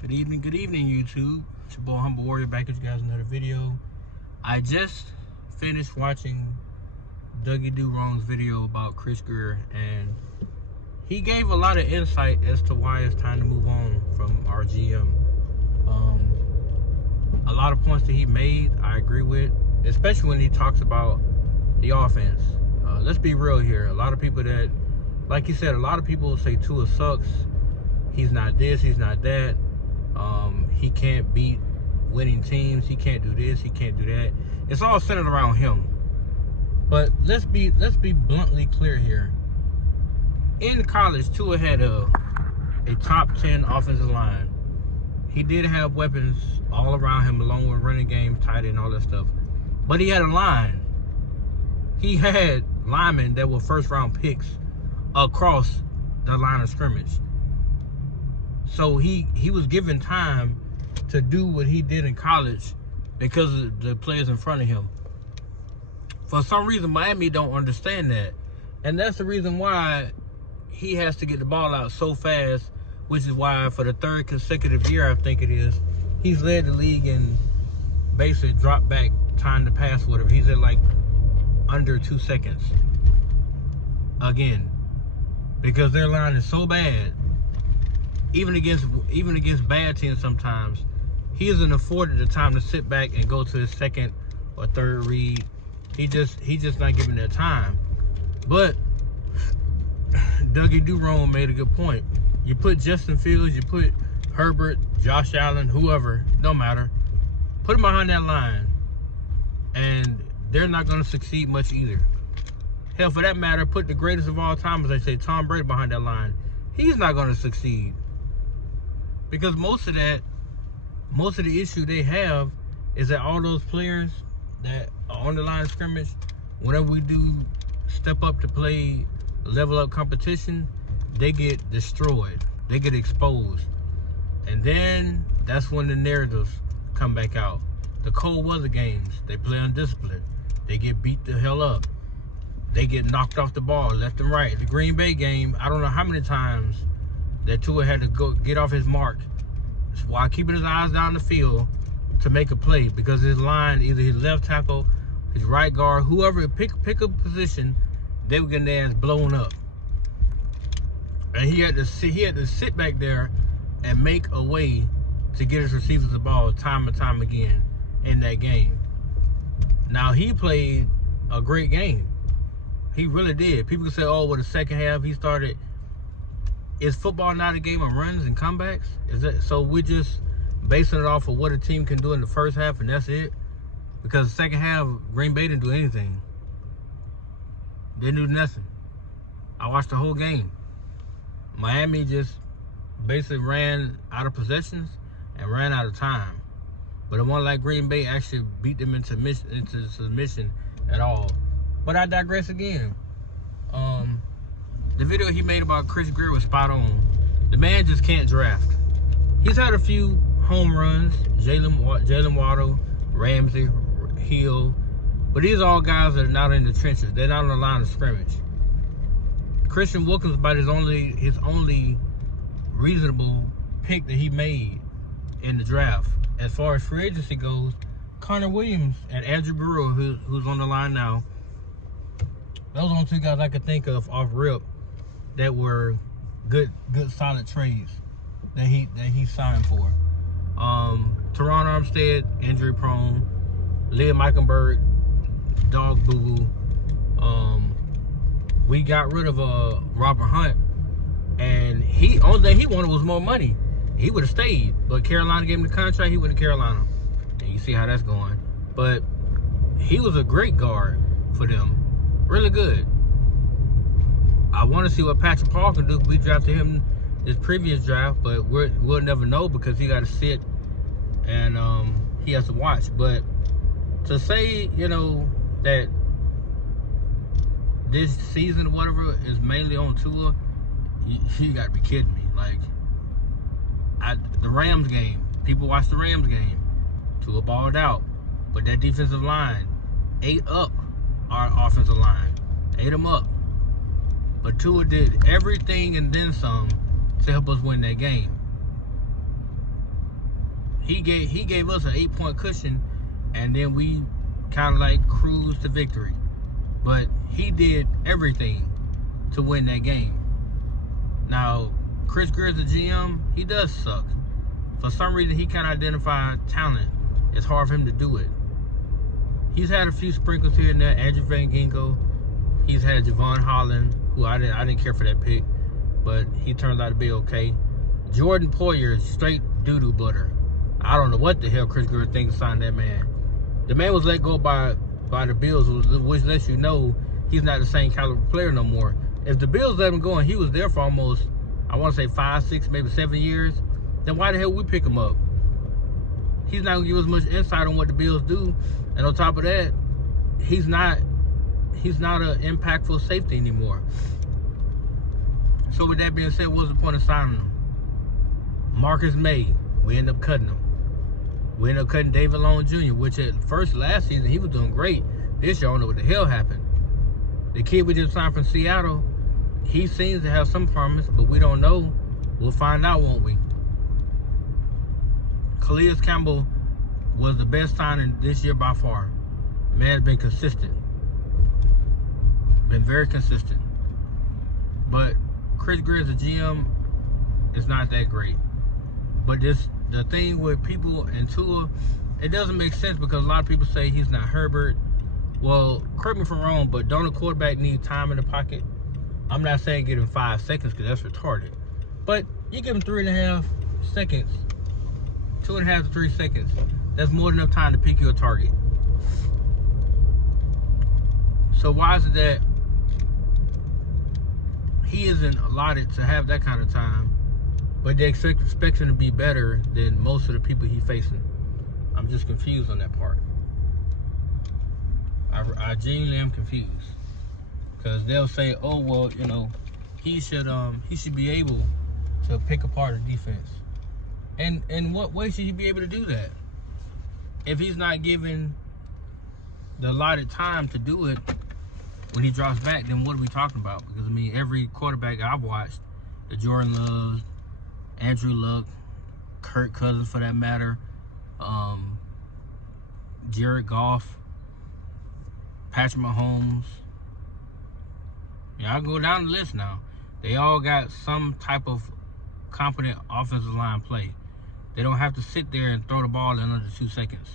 Good evening, YouTube. It's your boy Humble Warrior back with you guys in another video. I just finished watching Dougie Do Wrong's video about Chris Grier, and he gave a lot of insight as to why it's time to move on from our GM. A lot of points that he made, I agree with, especially when he talks about the offense. Let's be real here. A lot of people that, like you said, a lot of people say Tua sucks. He's not this, he's not that. He can't beat winning teams. He can't do this, he can't do that. It's all centered around him. But let's be bluntly clear here. In college, Tua had a top 10 offensive line. He did have weapons all around him, along with running game, tight end, all that stuff. But he had a line. He had linemen that were first-round picks across the line of scrimmage. So he was given time to do what he did in college because of the players in front of him. For some reason, Miami don't understand that. And that's the reason why he has to get the ball out so fast, which is why for the third consecutive year, I think it is, he's led the league in basic drop back time to pass, whatever. He's at like under 2 seconds. Again, because their line is so bad, even against bad teams sometimes, he isn't afforded the time to sit back and go to his second or third read. He just not giving that time. But Dougie Do Wrong made a good point. You put Justin Fields, you put Herbert, Josh Allen, whoever, don't matter. Put them behind that line, and they're not going to succeed much either. Hell, for that matter, put the greatest of all time, as they say, Tom Brady behind that line. He's not going to succeed. Because most of the issue they have is that all those players that are on the line of scrimmage, whenever we do step up to play level up competition, they get destroyed. They get exposed. And then that's when the narratives come back out. The cold weather games, they play undisciplined. They get beat the hell up. They get knocked off the ball left and right. The Green Bay game, I don't know how many times that Tua had to go get off his mark while keeping his eyes down the field to make a play, because his line, either his left tackle, his right guard, whoever, pick a position, they were getting their ass blown up. And he had to sit back there and make a way to get his receivers the ball time and time again in that game. Now, he played a great game. He really did. People can say, oh, well, the second half he started. Is football not a game of runs and comebacks? Is that so? We're just basing it off of what a team can do in the first half, and that's it? Because the second half, Green Bay didn't do anything. They didn't do nothing. I watched the whole game. Miami just basically ran out of possessions and ran out of time. But it wasn't like Green Bay actually beat them into submission at all. But I digress again. The video he made about Chris Grier was spot on. The man just can't draft. He's had a few home runs, Jalen Waddle, Ramsey, Hill, but these are all guys that are not in the trenches. They're not on the line of scrimmage. Christian Wilkins about his only reasonable pick that he made in the draft. As far as free agency goes, Connor Williams and Andrew Brewer, who's on the line now, those are the only two guys I could think of off rip that were good solid trades that he signed for. Teron Armstead, injury prone. Liam Eichenberg, dog boo boo. We got rid of Robert Hunt, and only thing he wanted was more money. He would have stayed, but Carolina gave him the contract. He went to Carolina, and you see how that's going. But he was a great guard for them, really good. I want to see what Patrick Paul can do. We drafted him this previous draft, but we'll never know because he got to sit and he has to watch. But to say, that this season or whatever is mainly on Tua, you got to be kidding me. Like, the Rams game, people watch the Rams game. Tua balled out, but that defensive line ate up our offensive line, ate them up. But Tua did everything and then some to help us win that game. He gave us an 8-point cushion, and then we kind of like cruised to victory. But he did everything to win that game. Now, Chris Grier, the GM, he does suck. For some reason, he can't identify talent. It's hard for him to do it. He's had a few sprinkles here and there. Andrew Van Ginkel. He's had Javon Holland, who I didn't care for that pick, but he turned out to be okay. Jordan Poyer, straight doo-doo butter. I don't know what the hell Chris Grier thinks of signing that man. The man was let go by the Bills, which lets you know he's not the same caliber player no more. If the Bills let him go and he was there for almost, I want to say 5, 6, maybe 7 years, then why the hell we pick him up? He's not going to give us much insight on what the Bills do. And on top of that, he's not an impactful safety anymore. So with that being said, what's the point of signing him? Marcus May, we end up cutting him. We ended up cutting David Long Jr., which at first last season, he was doing great. This year, I don't know what the hell happened. The kid we just signed from Seattle, he seems to have some promise, but we don't know. We'll find out, won't we? Calais Campbell was the best signing this year by far. The man's been consistent. Been very consistent. But Chris Grier as a GM is not that great. But the thing with people and Tua, it doesn't make sense because a lot of people say he's not Herbert. Well, correct me if I'm wrong, but don't a quarterback need time in the pocket? I'm not saying give him 5 seconds because that's retarded. But you give him 3.5 seconds, 2.5 to 3 seconds. That's more than enough time to pick your target. So why is it that he isn't allotted to have that kind of time, but they expect him to be better than most of the people he's facing? I'm just confused on that part. I genuinely am confused. Because they'll say, oh, well, you know, he should be able to pick apart the defense. And in what way should he be able to do that? If he's not given the allotted time to do it when he drops back, then what are we talking about? Because, I mean, every quarterback I've watched, the Jordan Loves, Andrew Luck, Kirk Cousins for that matter, Jared Goff, Patrick Mahomes. Yeah, I go down the list now. They all got some type of competent offensive line play. They don't have to sit there and throw the ball in under 2 seconds.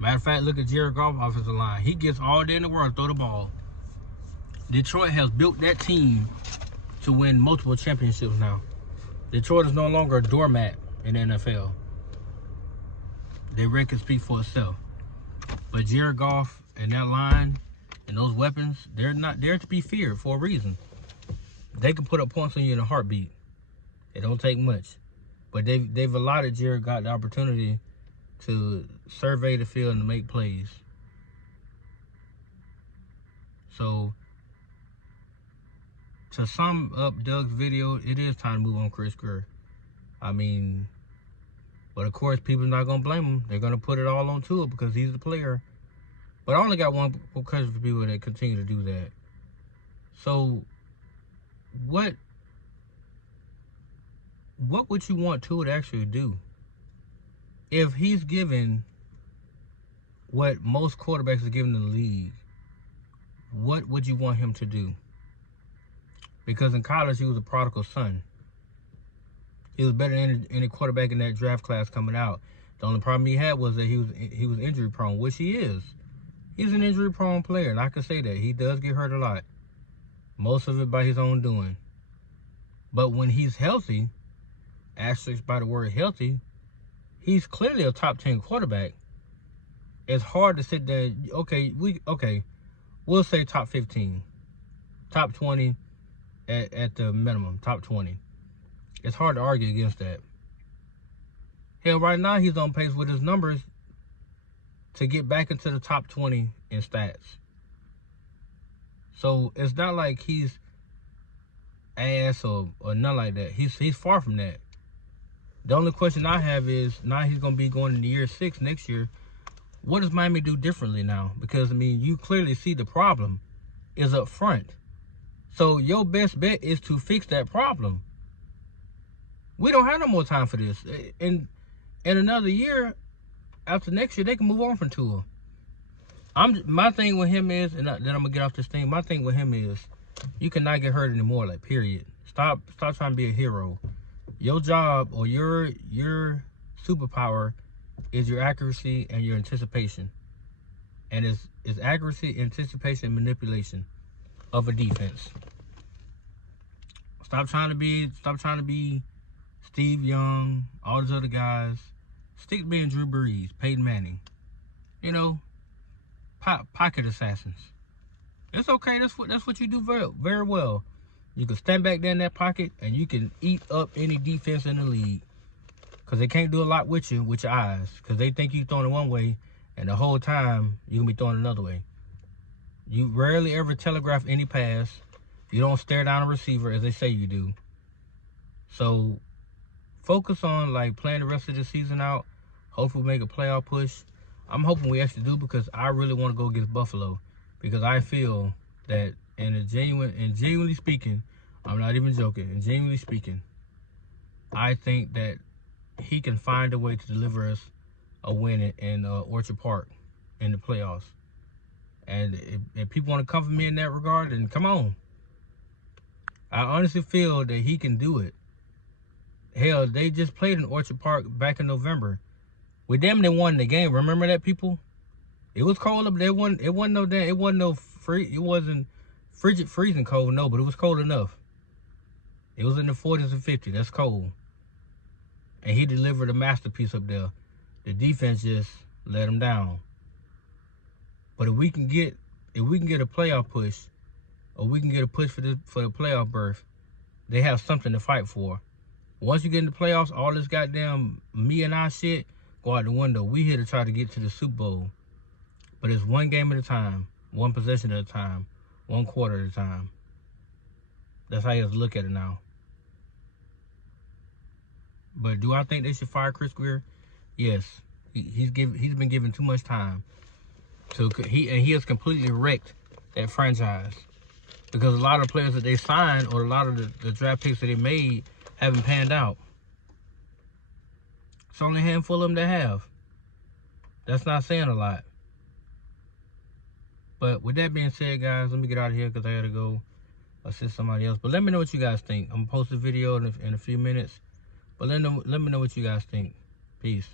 Matter of fact, look at Jared Goff offensive line. He gets all day in the world to throw the ball. Detroit has built that team to win multiple championships now. Detroit is no longer a doormat in the NFL. Their record speaks for itself. But Jared Goff and that line and those weapons, they're not there to be feared for a reason. They can put up points on you in a heartbeat. It don't take much. But they've allotted Jared Goff the opportunity to survey the field and to make plays. So, to sum up Doug's video, it is time to move on Chris Grier. I mean, but of course, people are not going to blame him. They're going to put it all on Tua because he's the player. But I only got one question for people that continue to do that. So, what would you want Tua to actually do? If he's given what most quarterbacks are given in the league, what would you want him to do? Because in college, he was a prodigal son. He was better than any quarterback in that draft class coming out. The only problem he had was that he was injury prone, which he is. He's an injury prone player, and I can say that. He does get hurt a lot. Most of it by his own doing. But when he's healthy, asterisk by the word healthy, he's clearly a top 10 quarterback. It's hard to sit there. We'll say top 15, top 20 at the minimum, top 20. It's hard to argue against that. Hell, right now he's on pace with his numbers to get back into the top 20 in stats. So it's not like he's ass or nothing like that. He's far from that. The only question I have is, now he's going to be going into year 6 next year. What does Miami do differently now? Because, I mean, you clearly see the problem is up front. So your best bet is to fix that problem. We don't have no more time for this. And in another year, after next year, they can move on from Tua. My thing with him is, and then I'm gonna get off this thing. My thing with him is, you cannot get hurt anymore. Like, period. Stop trying to be a hero. Your job or your superpower is your accuracy and your anticipation. And it's accuracy, anticipation, and manipulation of a defense. Stop trying to be Steve Young, all those other guys. Stick to being Drew Brees, Peyton Manning. You know, pocket assassins. It's okay. That's what you do very, very well. You can stand back there in that pocket and you can eat up any defense in the league. Because they can't do a lot with you, with your eyes. Because they think you're throwing it one way, and the whole time, you're going to be throwing another way. You rarely ever telegraph any pass. You don't stare down a receiver as they say you do. So, focus on, like, playing the rest of the season out. Hopefully make a playoff push. I'm hoping we actually do, because I really want to go against Buffalo. Because I feel that, and genuinely speaking, I'm not even joking, and genuinely speaking, I think that he can find a way to deliver us a win in Orchard Park in the playoffs. And if people want to come for me in that regard, then come on. I honestly feel that he can do it. Hell, they just played in Orchard Park back in November. With them, they won the game. Remember that, people? It was cold up there. It wasn't frigid freezing cold, no, but it was cold enough. It was in the 40s and 50s. That's cold. And he delivered a masterpiece up there. The defense just let him down. But if we can get a playoff push, or we can get a push for the playoff berth, they have something to fight for. Once you get in the playoffs, all this goddamn me and I shit go out the window. We here to try to get to the Super Bowl. But it's one game at a time, one possession at a time, one quarter at a time. That's how you have to look at it now. But do I think they should fire Chris Grier? Yes. He's been given too much time. So he has completely wrecked that franchise. Because a lot of players that they signed, or a lot of the draft picks that they made, haven't panned out. It's only a handful of them that have. That's not saying a lot. But with that being said, guys, let me get out of here because I got to go assist somebody else. But let me know what you guys think. I'm going to post a video in a few minutes. But let me know what you guys think. Peace.